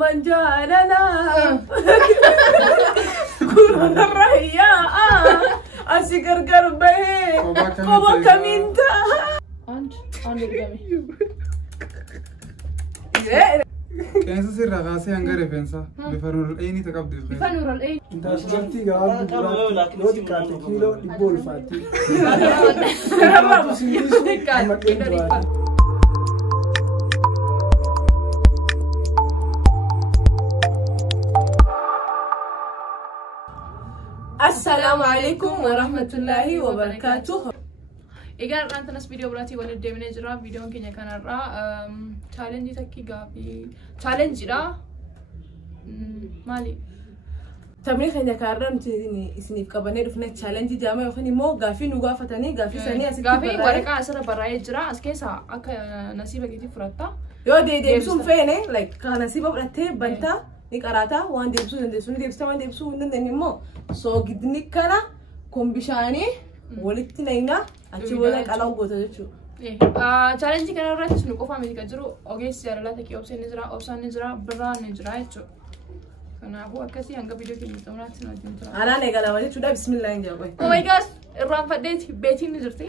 من جعلنا كون الرهياء أسكر قربه كوبا كمينتا عند قدامي كيف سر رغاسي هنگره فنسا بفرور الأيني تقبض الخير بفنور الأين انت شفتي قاعد لو تكاتي كيلو يبول فاتي السلام عليكم ورحمة الله وبركاته. إيجار أنت ناس فيديو براتي ولا دي منجرا فيديو كنا كان را challenge تكي غابي challenge را مالي تمرين خلينا كارم تيني سنيف كابني رفنا challenge جامع يخني مو غافي نوغا فتاني غافي سني أسكت غافي ورقة أسرة براي جرا أسكيسا أكا نصيبة كتير فرطة يو دي بسون فينه like كان نصيبة براتة بنتا نكاراتا وان دي بسون وان دي بسون نمو so gidni kana kombishani walitti naina achi wala qalaw goto jechu challenge kana irratti sunu qofa miti kan jiru ogeessi jaalala takee obsaan ni jira birraan ni jira jechu kanaafuu akkasii hanga video keenya xumuraatti nu wajjin jira anaan eegalama jechuudha bismillah injaa qoy oh my gosh irraanfadheeti beetiin ni jirti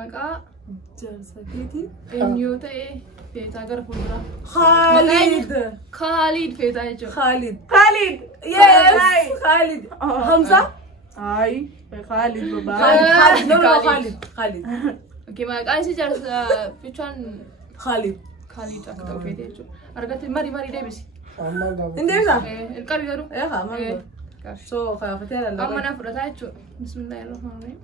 maqaa jaarsakeeti eenyu ta'e فيتا غير فلورا خالد فيتا يجو خالد يس خالد حمزة هاي خالد بابا خالد اوكي ما قاعد سيجار فيتشان خالد اكتر فيتا يجو ارغت ماري ديبسي انت بيسا القلب يرو يا خا ما سو خافتين الله اما انا فرتا يجو بسم الله الرحمن الرحيم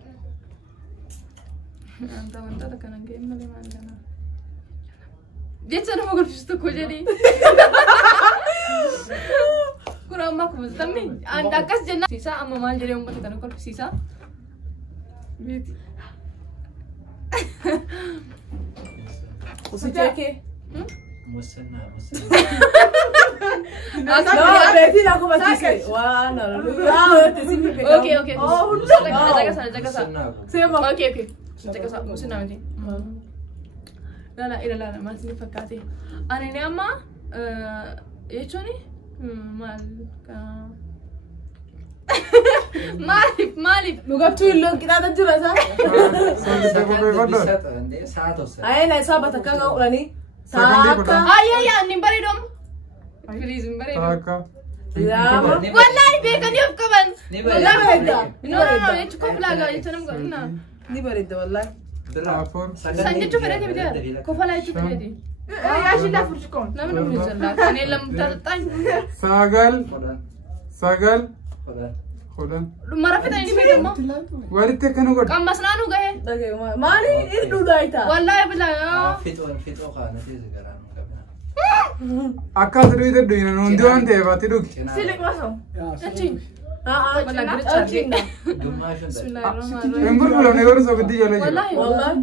انت كان جيم مالي ما عندنا جيت أنا ما أقول في شتو كوجري كنا ما كمل تمي أنت أكاس جنة سيسا أما مال جري أمك تنا كل سيسا بيتي وسيتك مسنا لا بيتي لا كم تسي وانا أوكي جاكا سيما أوكي جاكا مسنا متي لا ما تني فكاتي أنا نعمة يشوني مالي نقطة اللون كده تجرا سا أي لا سابت كان أولاني ساكا أي نمبري دوم بليز نمبري دوم لا والله بيكن يوم كمان والله بيدا نو يتكوف لا يتنم قلنا نبرد والله سنجد شو فريدي بدير كوفلا يشوف فريدي يا شيء لا فرشكون لا من نزل لا أنا لم تطعن ساقل خدان مرة في تاني بيت ما وارد كانوا قد كم مسنا نو جه ماني إردو دايتا والله بلا فيتو خانة تيجي كران أكاد ريد الدنيا نونديوان تيفا تدوك سيلك واسو أنتين ولا قريت بسم الله الرحمن الرحيم إنبر بلو نيورو سوكدي جالي والله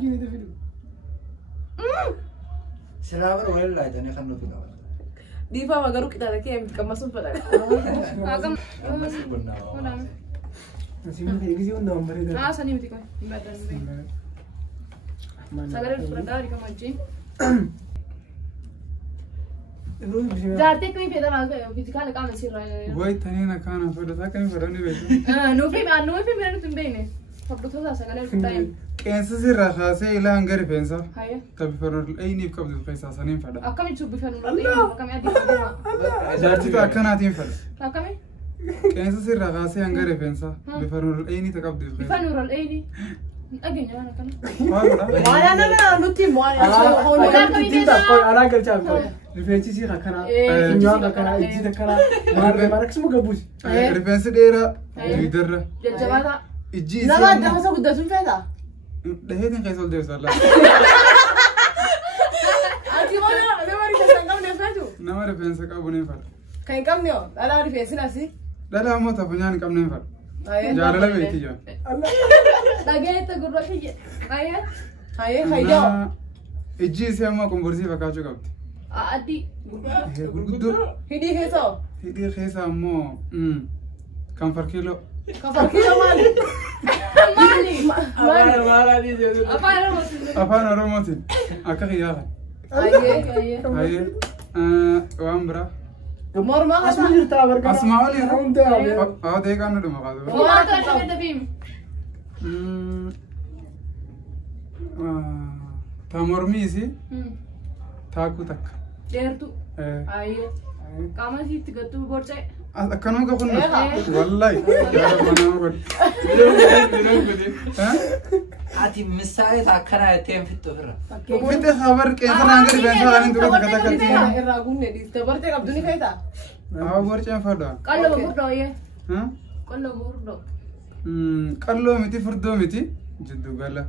سلام ولا تاني خلنا في الأول دي فما قالوا كده كيم كم مسون فلا أقام ولا نسيم بيجي وندم بريد سني بتيجي بدن سأقول الفرقة كم أجي جاتك مين فيدا ما في تكال كام يصير وای تنين كان فدتا كان فراني بيتو نو في منو تنبينه فبدو تزا سأقول الفرقة كينسا سيرا خاسي إلى هنگري فينسا هاي تبي فرور الأيني بقبض القيسا سنين فدا أكمل تشوف بفرن الله كم يدي فيها جاتي تأكناتين فدا أكمل كينسا سيرا خاسي هنگري فينسا بفرور الأيني تقبض القيسا بفرن الأيدي أجيني أنا كنا وانا نوتي أنا قلت أقول رفيتي سيخا كنا نيوان كنا إجيدا كنا ما ركسمو قبوش رفنس ديرا يدرا جلجباتا إجي لا ما تحسب قدام فيها دهيتين قيسول ديوس الله أنتي ما ريت سانكم نفاتو نما رفنس كابونين فدا كان كم نيو لا ريت سناسي لا ما تفنيان كم نين فدا جارلا بيتي جان لقيت أقول رفيق هاي خيجو إجي سيما كمبرسي فكاشو قبض أدي غدو هدي هيتو هدي خيسا مو كم فركيلو كفركيلو مالي ما دي أفعل رموتين أفان روموتين أكاخي ياخي Ayyee. Ayyee. Waan biraa. Mormaa Asuma haasa. jirtaa barbaada. Asuma olii. Hunda abee. Deegaan nu dhuma qabu. Kumaa kan dhufee dabiim. Ta mormiisi taakuu takka. Dheertuu. Ayyee. Qaama isiitti gattuu borcee. Akkanuma ka kunna. Wallahi. Ati misaa'ee akkanaa ittiin fixxu ofirra. Fitte habar qeensa naan gadi beensa waan dura takka takkatti. Irraa guunne dhiiste bartee qabdu ni feetaa? Haa borceen fadha. Qalloo gurgurdoo ayyee. Qalloo gurgurdoo. Qalloo miti furdoo miti. Jiddu gala.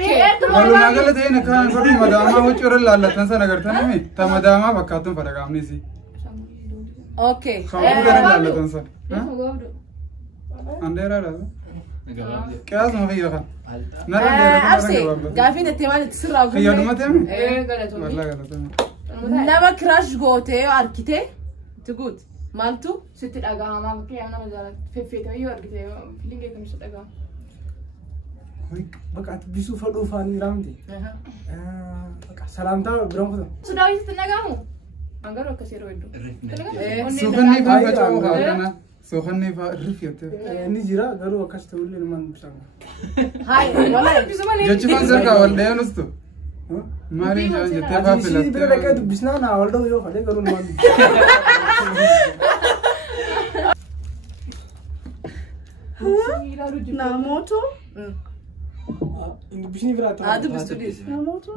Dheertuu Walumaa gala ta'een akkaan fadhu madaamaa huccuu irra laallatan sana agartanii ta madaamaa fakkaattuun fadha qaamnis. Okay. Qaamuu gara laallatan sana. Deemu goobdu. Andeeraadha. Qiyaasuma fayyaa kan. Nara Absee gaafiin itti maal itti sirraa guunne. Fayyaduma ta'e? Galatoomii. Wallah galatama. Nama kiraash gootee arkitee itti guut maaltu? Sitti dhagahamaa bakkee nama jaalatu feffeetame yoo argite fiilingee kan sitti dhagahama. Bakka ati bisuu fadhuu faanii raamte. Bakka salaamtaa biraan kutan. Sudaawii sitti dhagahamu? Angaruu akkas yeroo hedduu. Suukanni faa faca'uu haa kana. Suukanni faa rifiyate. Inni jira garuu akkas ta'ullee namaan bishaan. Hayi walaa Jechi fan sirkaa wal dhayeenustu. Maaliin jaan jettee faa Ati ishii bira dhaqee filattee. dubbisnaa naa wal dha'u yoo fadhee garuu namaan namoota. dubbisnii biraa ta'u. Dubbistu dhiis. namoota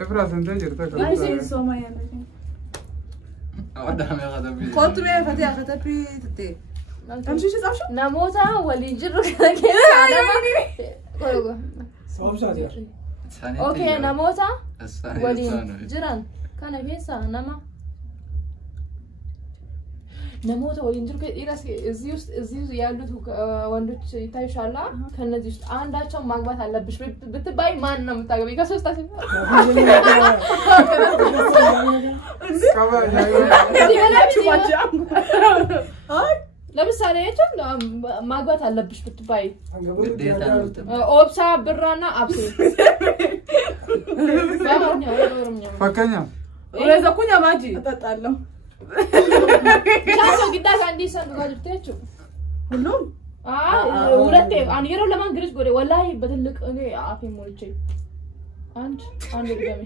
Efraa santee jirta kan. Kootu mee fatee akka taphii tattee. Namoota waliin jirru kana keessaa nama. Sabab isaati. Okay, namoota waliin jiran kana keessaa nama. namoota waliin jiru dhiiras እዚህ ያሉት ወንዶች ይታዩሻላ ከነዚህ ውስጥ አንዳቸው ማግባት አለብሽ ብትባይ ማን ነው የምታገቢው ከሶስታችሁ ለምሳሌ ማግባት አለብሽ ብትባይ ኦብሳ ብራና አብሴ ፈከኛ ወለዛ ኩኛ ማጂ ተጣጣለው Shaso kita kandi san duga jirtechu. ሁሉም ሁለቴ አንየሮ ለማን ግሪስ ጎዴ ወላሂ በትልቅ እኔ አፌ ሞልቼ አንድ ድጋሚ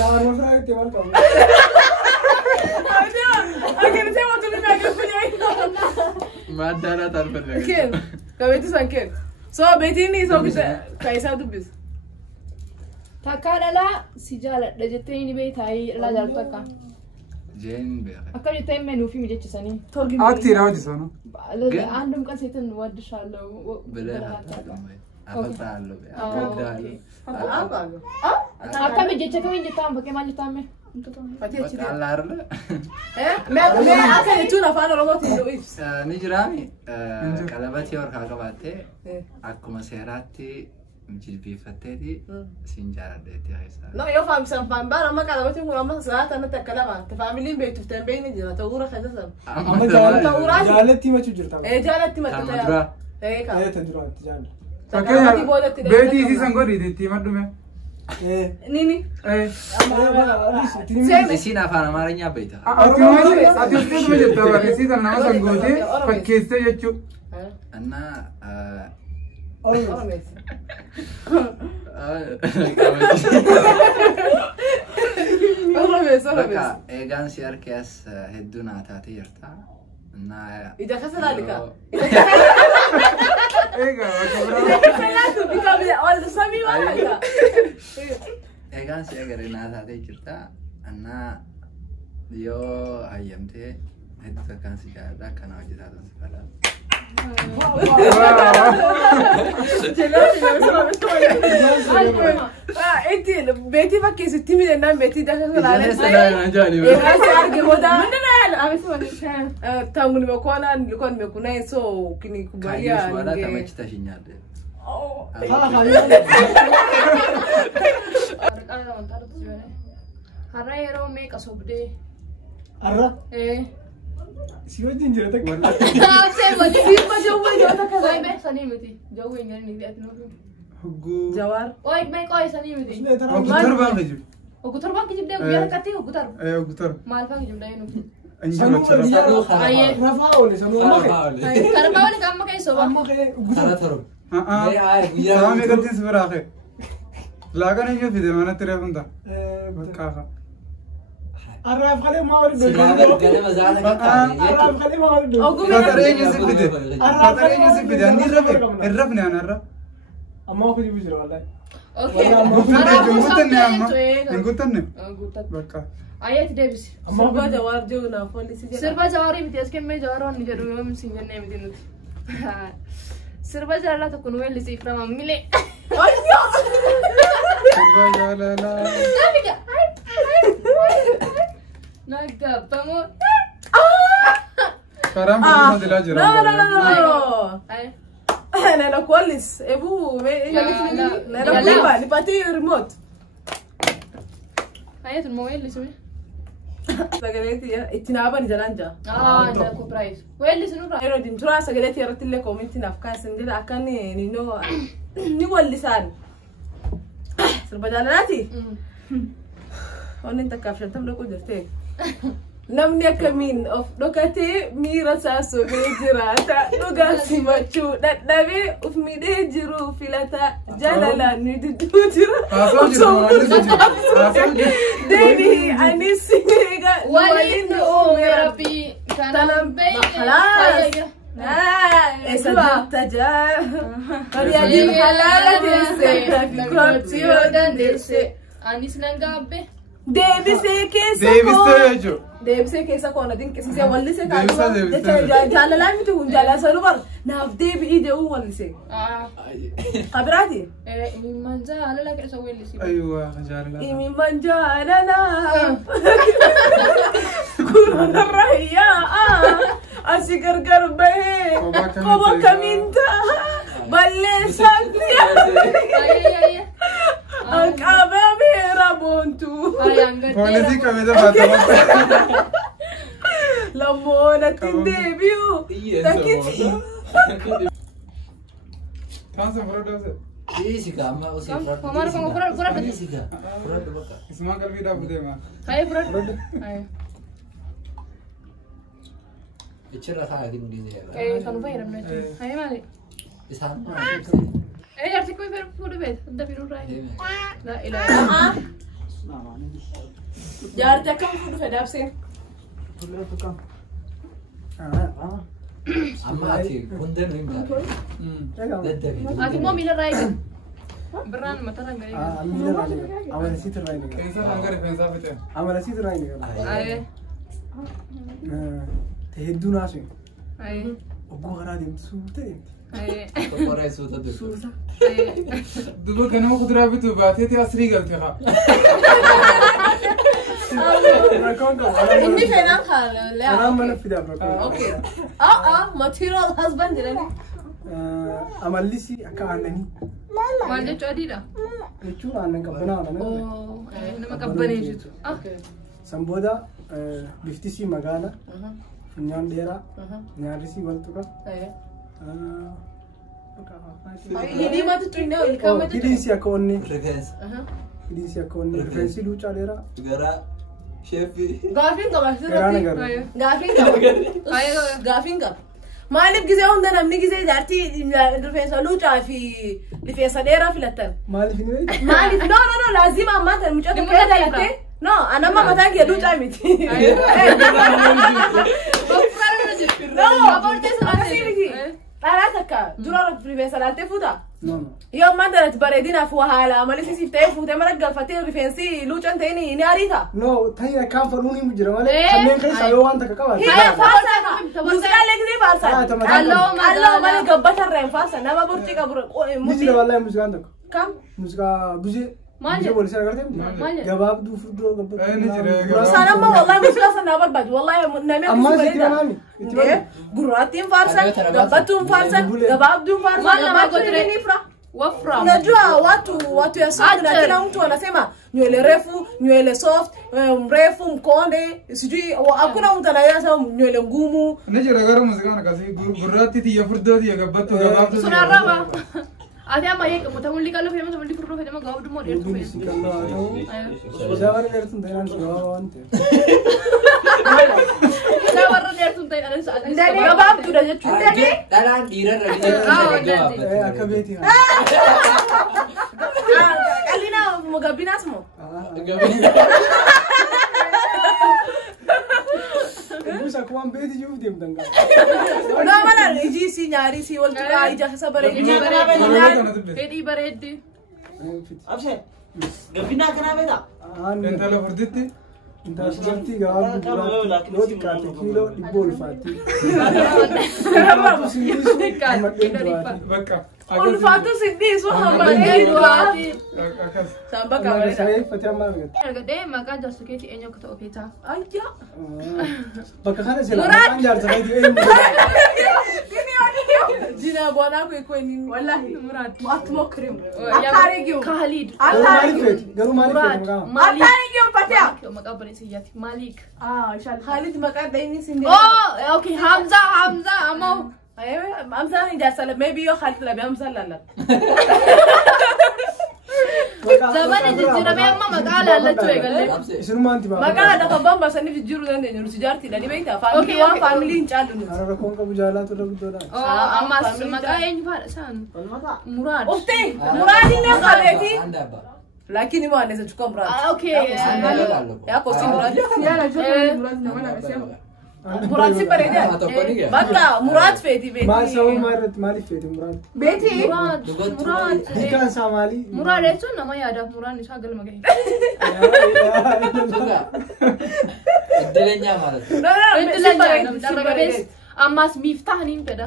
Lawan mafraa itti wal qabu. ማዳላት አልፈለገም። ኬን ከቤቱ ሳንኬን ሶ ቤቲኒ ሶ ከይሳ ዱብስ ታካላላ ሲጃለ ለጀቴኒ ቤታይ ላጃል ተካ ጄን በቃ አከም ጀቴኒ ሜኑ ፊም ጀችሰኒ Aktii raawwati sana. አንድም ቀን ሴትን ወድሻለሁ ብለህ አታውቅም ወይ? አፈቅርሃለሁ እወድሃለሁ። አከም ጀቸከም ጀታም በከ ማን ጀታም ፈቴ በቃ አለ አይደለ? ሜ አከኒቱን አፋን ኦሮሞት ኢብስ ni jiraami qalabati warqaa qabatte akkuma seeraatti jilbiifatteeti siin jaaladheetti haysa. No, io fammi fan bara ma cada volta una massa salata non te calava. Te famiglia in betu te bene gira ta ura kaza sam. Amma jaalatti machuu jirta. Jaalatti matta. Dura. Ta duraatti jaalatti. Fakkeenya beetii isiisan godhiiti itti maddume. Nini. Isiin afaan amaarinyaa beekta. Ati uffatuma jirta bara isiisan nama san gootee fakkeessee jechuu. Annaa Oromes. bakka eegaan si harkees hedduu naa taatee jirta. Ija kasala dika. Eegaa bakka biraa. Salatu dika bi all the sami wala. Eegaan si agaree naa taatee jirta. Yoo hayyamtee hedduu takkaan si jaalladha akkana hojjetaa si fedha. Enti beti fakkeessu itti midhaan beti daka kalaalee. Eegaasi arge booda. Tangu nimekuona nilikuwa nimekuna so kinikubalia. Wala tamachita shinyade. har'a yeroo meeqa sobdee Arra si wajjin jira takka. Taabsee waliin Simba jawwee yoo takka Wai be sanii miti jawwee nyani ni ati nuuf هجو جوار اوي ما يقوي سني مدي هجو تربان خجيب وقلت له بانك جبده ويا كتي وقلت له ايه هجو ترب ما الفانك جبده ينو انجلو تشرب رفاولي سنو ما كرباولي كم كاي سوبا سامي قلت سبرا اخي لا كان يجي في دمانة تريبون ده بكاخا الراب خليه ما ولد الراب خليه ما ولد خطرين يوسف في ده خطرين يوسف في ده اني الرفني انا الرف اما هو كذي بيجري والله اوكي نقول تنم بكا ايات ديفيس سربا جوار جونا فوليسي سربا جواري بتيس كم جوارون نجرو يوم سينجر نيم دينوت سربا جوار لا تكون وين اللي سيفرا ماميلي لا لا لا ناقا بمو كرام في دلا جرا لا لا لا اي انا لا كويس ابو لا لا لا لباتي ريموت ايات المويه اللي سوي سجلتي اتنابا نجلانجا ده كوبرايس وين اللي سنو ايرو دين ترى سجلتي رتي لك كومنتي نافكا سندل اكاني نينو نيو اللسان سربا جالاتي هون انت كافشن تم لكو جرتي namni akkamiin of dhokatee miira saasoo jiraata dhugaasi machuu dadhabee uf midhee jiru filata jaalalaan ni didduu jira deebii anis eega waliin uume rabbii kanan beeyne esa jirta jaa mariyaadiin halaala deesse fi kooti yoo dandeesse anis nan gaabbe deebisee keessa deebisee deebisee keessa koona dinqisiisee wallisee taa'uudha jaalalaa miti kun jaalasa lubar naaf deebi'ii jedhuu wallisee qabiraati imimman jaalala keessa wellisi ايوه جارلا imimman jaalalaa kunuunarra hiyyaa asi gargar bahee qoba kamiin ta'a balleessaatti qabamee raboontu policy कमी तो बात है lammoona tindeebiu takkiti कहाँ से फरोड से हमारे को पूरा पूरा इसमें कल भी डाल दे माँ हाय पूरा हाय كانوا بايرم نتي هاي مالي ايه جرتي كوي في البيت انت في الراي لا اله الا الله jaartii akkam fuudhu fedhaabseen ati مو ميل الراي بران مثلا غريب عمل سيت الراي कैसा लगा रे पैसा पे عمل سيت الراي اي تهدو ناسي اي وقو غرادي مسوتين اي दुबो कनो खुदरा भी तो बात है ते असली गलती खा inni fedhan kaala انا ما نفيد ابرك okay material husband jedhani عمل لي سي اكانني ما جت اديدا يچون انن كبنا انا او انما كبني جيتو سمبودا بفتسي مغانا نيان ديرا نيان ريسي ولتوكا hidii matu tuyne olkama هيديسيا كوني هيديسيا كوني ريفنسي لوچا ديرا gaafin qaba غرانا غر gaafin qaba gaafin qaba maaliif gisee hunda namni gisee jaartii rifeensa luucaa fi rifeensa dheeraa filattan مالي فيني maaliif no laazima ammaa tan mucaa tokko dalatte no anamma mataan kee luucaa miti no abortee asii miti dhalaa takka dura rifeensa laaltee fuuta نو نو yoo ammaan tanatti bareedinaaf waa haala malisiisiif ta'ee fuutee mara galfatee rifeensi luucan ta'in ni ariita نو تاي كان فلوني مجرى مالي كمين كيس ايو وانت كاوا muuziqaalee gisee faarsan alloo malee gabbatarreen faarsan nama burcii qabu مجرى والله موسيقى عندك kam موسيقى بوزي مالي. بوزي بوليس انا مالي. جواب دو فدو أي نجري، جواب جواب. isaan amma wallahi muuziqaa sana barbaadu wallahi namni اما akkasii سيتي bareeda مامي gurraattiin faarsan gabbattuun faarsan gabaabduun faarsan Wala gabaabduun magotre. ni fura وفرة unajua watu ya soft na kila mtu anasema nywele refu nywele soft mrefu mkonde sijui hakuna mtu anayesema nywele ngumu नहीं जरा करो मुझे कहना कैसे गुर्राती थी या फुर्दो थी या गब्बत तो गबाब तो سنة الرابعة Ate amma yek mutamulli kallo fema mutamulli furro fema gawdu mo dertu Mungkin fema. si kalau ada, zaman dari tuntutan semua wanti. Ila warra dertu tay anan sa anan. Ndani Gabab tu dah jechu. Dalaan dhiira ragdee Aku beti. Kalina mo gabinas mo. Bisa kuam beti juga dia mendengak. No mana iji si nyari si wal tuka ija sabare iji Edi baredi. Abse. Gabina kana beda. Intala furditti. Inta seperti gawab bulat, roti kate kilo di bol fati. Bakka. ul fatu sidni so hamba Edu ati. Akkas. samba kawale Saya pecah market. Ergade maga jasu keti enyo kata opeta. ayya Bakka kana sila anjar sa di en. jina bona ko ni wallahi Murad. mat mokrim Ya, atare gyo Khalid. Garu mari Murad. fet. Malik. atare gyo patya Maga bari siyati. Malik. ah inshallah khalid maka daini sinde Oh, okay. Hamza, Amo. ايوه امزه ni jasa maybe yo khalid la amza la Zaman ini jira me amma magala alla tu egalle. Isinu manti ba. magala da kabban ba sani fi jiru dan ne sijarti da ni baita family Okay, wa okay. family in chalu ne Ara kon ka bujala to lagu to da. Oh, amma maga enyo pada san. Murad. ofte muradi ne khaleti Anda ba? lakini mo anaweza chukua muradi Okay. yako si muradi Eh, murad si parede Tokko ni gaya. baka murad feti beti Mal sawu marat mali fet murad. beti Murad. Ikan samali. Murad itu nama ya ada Murad ni sagal magai. Suga. Iddileenya maalati? no Itu lah jangan. Amma miftah ni peda.